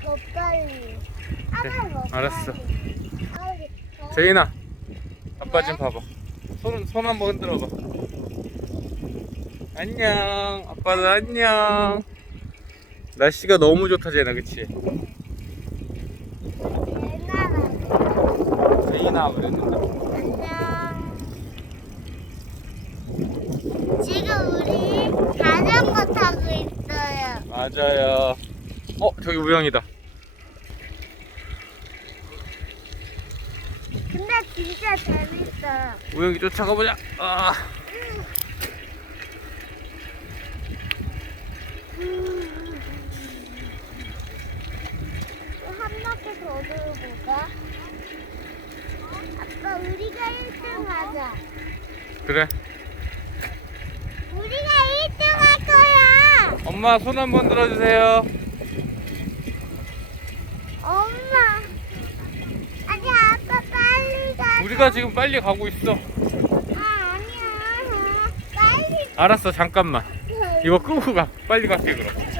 더 빨리. 더 빨리. 알았어. 빨리. 더 제인아 아빠 좀 봐봐 손, 손 한번 흔들어 봐 안녕 아빠도 안녕 날씨가 너무 좋다 제인아 그치? 제인아 그랬는데 안녕. 지금 우리 자전거 타고 있어요. 맞아요 어 저기 우영이다 근데 진짜 재밌어요. 우영이 쫓아가 보자 아 또한 바퀴 더 돌고 가. 아빠 우리가 1등 하자. 그래 우리가 1등 할 거야. 엄마 손 한번 들어주세요 엄마. 아니 아빠 빨리 가. 우리가 지금 빨리 가고 있어 아 아니야. 빨리. 알았어 잠깐만 이거 끄고 가 빨리 갈게 그럼 가.